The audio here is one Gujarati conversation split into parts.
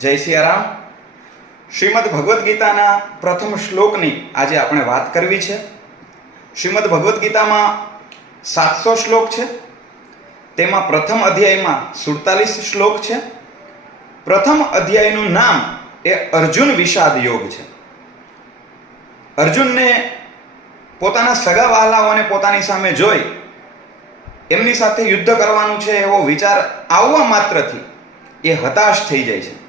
જય સિયારામ. શ્રીમદ ભગવદ્ ગીતાના પ્રથમ શ્લોકની આજે આપણે વાત કરવી છે. શ્રીમદ ભગવદ્ ગીતામાં સાતસો શ્લોક છે. તેમાં પ્રથમ અધ્યાયમાં સુડતાલીસ શ્લોક છે. પ્રથમ અધ્યાયનું નામ એ અર્જુન વિષાદ યોગ છે. અર્જુનને પોતાના સગા વહાલાઓને પોતાની સામે જોઈ એમની સાથે યુદ્ધ કરવાનું છે એવો વિચાર આવવા માત્રથી એ હતાશ થઈ જાય છે.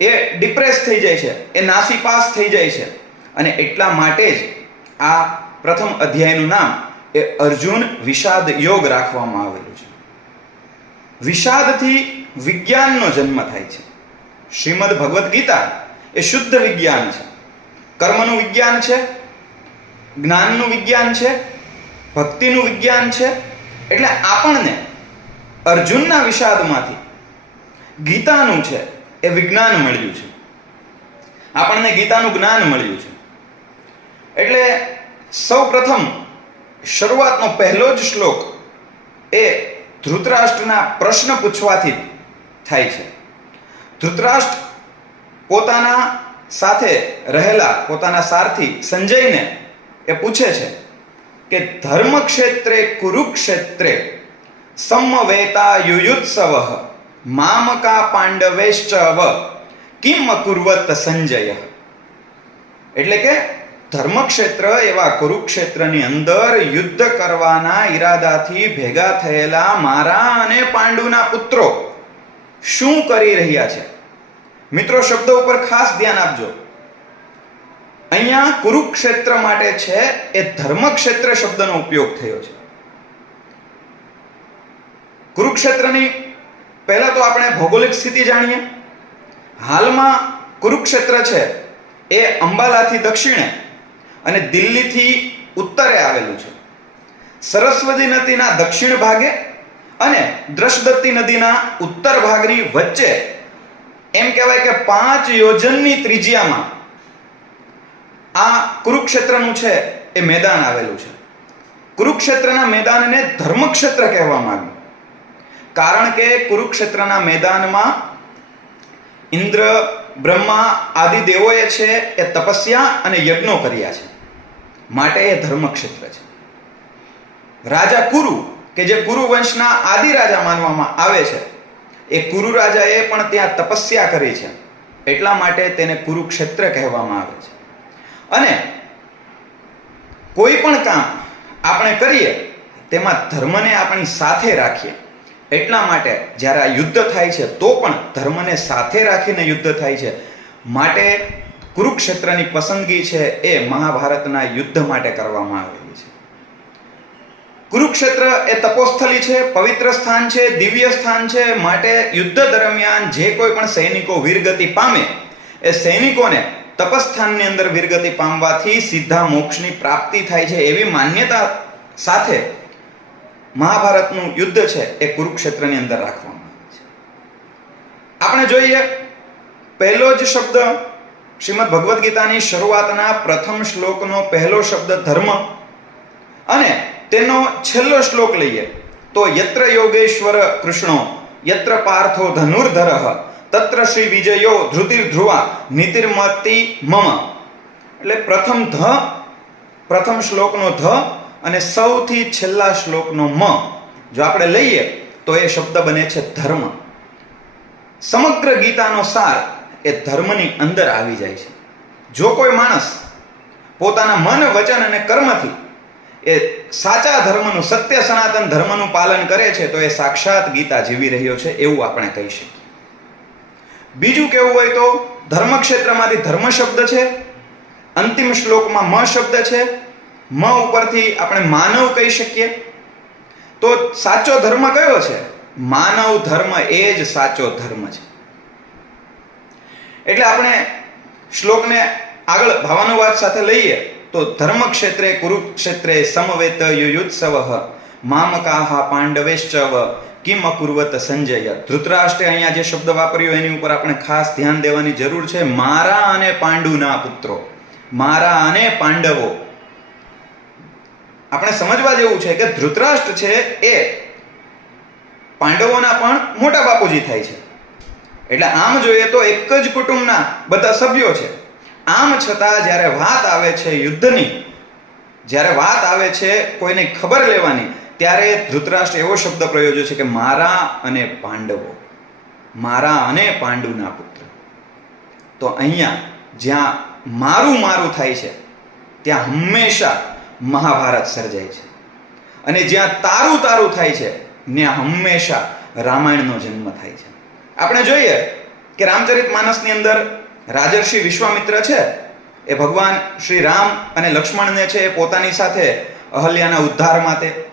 એ ડિપ્રેસ થઈ જાય છે. એ નાસીપાસ થઈ જાય છે. અને એટલા માટે જ આ પ્રથમ અધ્યાયનું નામ એ અર્જુન વિષાદ યોગ રાખવામાં આવેલું છે. વિષાદથી વિજ્ઞાનનો જન્મ થાય છે. શ્રીમદ ભગવદ્ ગીતા એ શુદ્ધ વિજ્ઞાન છે. કર્મનું વિજ્ઞાન છે, જ્ઞાનનું વિજ્ઞાન છે, ભક્તિનું વિજ્ઞાન છે. એટલે આપણને અર્જુનના વિષાદમાંથી ગીતાનું છે એ વિજ્ઞાન મળ્યું છે. આપણને ગીતાનું જ્ઞાન મળ્યું છે. એટલે સૌ પ્રથમ શરૂઆતનો પહેલો જ શ્લોક એ ધૃતરાષ્ટ્રના પ્રશ્ન પૂછવાથી થાય છે. ધૃતરાષ્ટ્ર પોતાના સાથે રહેલા, પોતાના સારથી સંજયને એ પૂછે છે કે ધર્મ ક્ષેત્રે કુરુક્ષેત્રે સમવેતા યુયુત્સવ મામકા પાંડવેશ્ચવ કિમ અકુર્વત સંજય એટલે કે ધર્મક્ષેત્ર એવા કુરુક્ષેત્રની અંદર યુદ્ધ કરવાના ઈરાદાથી ભેગા થયેલા મારા અને પાંડુના પુત્રો શું કરી રહ્યા છે મિત્રો શબ્દ ઉપર ખાસ ધ્યાન આપજો અહીંયા કુરુક્ષેત્ર માટે છે એ ધર્મક્ષેત્ર શબ્દનો ઉપયોગ થયો છે કુરુક્ષેત્રની પહેલા તો આપણે ભૌગોલિક સ્થિતિ જાણીએ. હાલમાં કુરુક્ષેત્ર છે એ અંબાલાથી દક્ષિણે અને દિલ્હીથી ઉત્તરે આવેલું છે. સરસ્વતી નદીના દક્ષિણ ભાગે અને દ્રશદત્તી નદીના ઉત્તર ભાગની વચ્ચે એમ કહેવાય કે પાંચ યોજનની ત્રિજ્યામાં આ કુરુક્ષેત્રનું છે એ મેદાન આવેલું છે. કુરુક્ષેત્રના મેદાનને ધર્મક્ષેત્ર કહેવામાં આવ્યું. કારણ કે કુરુક્ષેત્રના મેદાનમાં ઇન્દ્ર, બ્રહ્મા આદિ દેવોએ છે, એ તપસ્યા અને યજ્ઞો કર્યા છે. માટે એ ધર્મક્ષેત્ર છે. રાજા કુરુ, કે જે કુરુ વંશના આદિ રાજા માનવામાં આવે છે, એ કુરુ રાજાએ પણ ત્યાં તપસ્યા કરી છે. એટલા માટે તેને કુરુક્ષેત્ર કહેવામાં આવે છે. અને કોઈ પણ કામ આપણે કરીએ, તેમાં ધર્મને આપણી સાથે રાખીએ. એટલા માટે જ્યારે આ યુદ્ધ થાય છે, તો પણ ધર્મને સાથે રાખીને યુદ્ધ થાય છે. માટે કુરુક્ષેત્રની પસંદગી છે એ મહાભારતના યુદ્ધ માટે કરવામાં આવેલી છે. કુરુક્ષેત્ર એ તપોસ્થલી છે, પવિત્ર સ્થાન છે, દિવ્ય સ્થાન છે. માટે યુદ્ધ દરમિયાન જે કોઈ પણ સૈનિકો વીરગતિ પામે, એ સૈનિકોને તપસ્થાનની અંદર વીરગતિ પામવાથી સીધા મોક્ષની પ્રાપ્તિ થાય છે એવી માન્યતા સાથે મહાભારતનું યુદ્ધ છે એ કુરુક્ષેત્રની અંદર રાખવામાં આવે છે. આપણે જોઈએ, પહેલો જ શબ્દ શ્રીમદ ભગવદ્ ગીતાની શરૂઆતના પ્રથમ શ્લોકનો પહેલો શબ્દ ધર્મ અને તેનો છેલ્લો શ્લોક લઈએ તો યત્ર યોગેશ્વર કૃષ્ણો, યત્ર પાર્થો ધનુર્ધર, તત્ર શ્રી વિજયો ધ્રુતિર ધ્રુવા નીતિર્મતી મમ. એટલે પ્રથમ ધ, પ્રથમ શ્લોકનો ધ અને સૌથી છેલ્લા શ્લોકનો મ, જો આપણે લઈએ, તો એ શબ્દ બને છે ધર્મ. સમગ્ર ગીતાનો સાર એ ધર્મની અંદર આવી જાય છે. જો કોઈ માણસ પોતાના મન, વચન અને કર્મથી એ સાચા ધર્મનું, સત્ય સનાતન ધર્મનું પાલન કરે છે, તો એ સાક્ષાત ગીતા જીવી રહ્યો છે એવું આપણે કહી શકીએ. બીજું કેવું હોય તો ધર્મ ક્ષેત્રમાંથી ધર્મ શબ્દ છે, અંતિમ શ્લોકમાં મ શબ્દ છે મ ઉપરથી આપણે માનવ કહી શકીએ. તો સાચો ધર્મ કયો છે? માનવ ધર્મ એ જ સાચો ધર્મ છે. એટલે આપણે શ્લોકને આગળ ભાવાનુવાદ સાથે લઈએ, તો ધર્મ ક્ષેત્રે કુરુક્ષેત્રે સમવેત યુયુત્સવ, મામકાહ પાંડવેશ્ચવ કિમ અકુર્વત સંજય. ધૃતરાષ્ટ્રે અહીંયા જે શબ્દ વાપર્યો, એની ઉપર આપણે ખાસ ધ્યાન દેવાની જરૂર છે. મારા અને પાંડુના પુત્રો. મારા અને પાંડવો. આપણે સમજવા જેવું છે કે ધૃતરાષ્ટ્ર છે એ પાંડવોના પણ મોટા બાપુજી થાય છે. એટલે આમ જોઈએ તો એક જ કુટુંબના બધા સભ્યો છે. આમ છતાં જ્યારે વાત આવે છે યુદ્ધની, જ્યારે વાત આવે છે કોઈને ખબર લેવાની, ત્યારે ધૃતરાષ્ટ્ર એવો શબ્દ પ્રયોજ્યો છે કે મારા અને પાંડવો, મારા અને પાંડુના પુત્ર. તો અહીંયા જ્યાં મારું મારું થાય છે, ત્યાં હંમેશા મહાભારત સર્જાય છે. અને જ્યાં તારું તારું થાય છે, ત્યાં હંમેશા રામાયણનો જન્મ થાય છે. આપણે જોઈએ કે રામચરિત માનસની અંદર રાજર્ષિ વિશ્વામિત્ર છે, એ ભગવાન શ્રી રામ અને લક્ષ્મણને છે એ પોતાની સાથે અહલ્યાના ઉદ્ધાર માટે,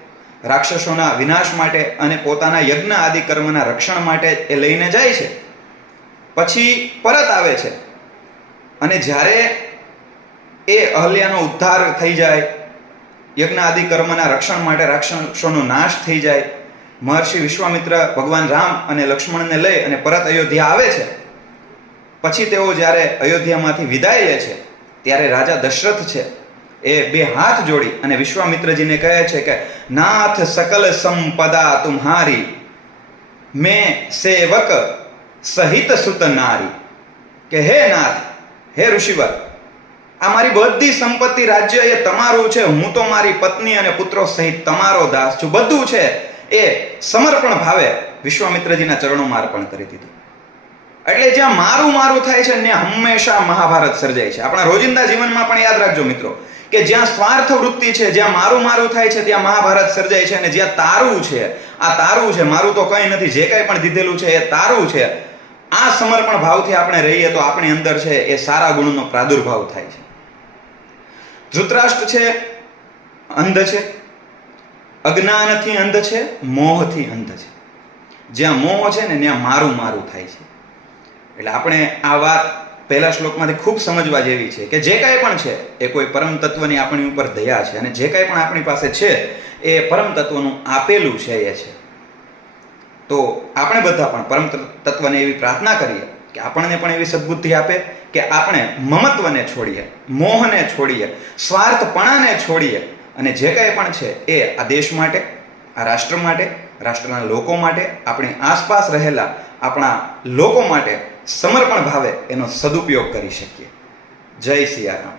રાક્ષસોના વિનાશ માટે અને પોતાના યજ્ઞ આદિ કર્મના રક્ષણ માટે એ લઈને જાય છે. પછી પરત આવે છે. અને જ્યારે એ અહલ્યાનો ઉદ્ધાર થઈ જાય યજ્ઞ આદિ કર્મના રક્ષણ માટે રાક્ષસોનો નાશ થઈ જાય. મહર્ષિ વિશ્વામિત્ર ભગવાન રામ અને લક્ષ્મણને લઈ અને પરત અયોધ્યા આવે છે. પછી તેઓ જ્યારે અયોધ્યામાંથી વિદાય લે છે, ત્યારે રાજા દશરથ છે. એ બે હાથ જોડી અને વિશ્વામિત્રજીને કહે છે કે, નાથ સકલ સંપદા તુમ્હારી, મેં સેવક સહિત સુત નારી. કે, હે નાથ, હે ઋષિવર આ મારી બધી સંપત્તિ રાજ્ય એ તમારું છે, હું તો મારી પત્ની અને પુત્રો સહિત તમારો દાસ છું. બધું છે એ સમર્પણ ભાવે વિશ્વામિત્રજીના ચરણોમાં અર્પણ કરી દીધું. એટલે જ્યાં મારું મારું થાય છે ને હંમેશા મહાભારત સર્જાય છે. આપણા રોજિંદા જીવનમાં પણ યાદ રાખજો મિત્રો, કે જ્યાં સ્વાર્થ વૃત્તિ છે, જ્યાં મારું મારું થાય છે, ત્યાં મહાભારત સર્જાય છે અને જ્યાં તારું છે, આ તારું છે, મારું તો કંઈ નથી, જે કંઈ પણ દીધેલું છે એ તારું છે. આ સમર્પણ ભાવથી આપણે રહીએ તો આપણી અંદર છે એ સારા ગુણનો પ્રાદુર્ભાવ થાય છે. ધૃતરાષ્ટ્ર છે, અંધ છે. અજ્ઞાનથી અંધ છે, મોહથી અંધ છે. જ્યાં મોહ છે ને ત્યાં મારું મારું થાય છે. એટલે આપણે આ વાત પહેલા શ્લોકમાંથી ખૂબ સમજવા જેવી છે કે જે કાંઈ પણ છે, એ કોઈ પરમ તત્વની આપણી ઉપર દયા છે અને જે કાંઈ પણ આપણી પાસે છે, એ પરમ તત્વનું આપેલું છે, એ છે. તો આપણે બધા પણ પરમ તત્વને એવી પ્રાર્થના કરીએ કે આપણને પણ એવી સદબુદ્ધિ આપે કે આપણે મમત્વને છોડીએ, મોહને છોડીએ, સ્વાર્થપણાને છોડીએ. અને જે કાંઈ પણ છે એ આ દેશ માટે, આ રાષ્ટ્ર માટે, રાષ્ટ્રના લોકો માટે, આપણી આસપાસ રહેલા આપણા લોકો માટે સમર્પણ ભાવે એનો સદુપયોગ કરી શકીએ. જય સિયારામ.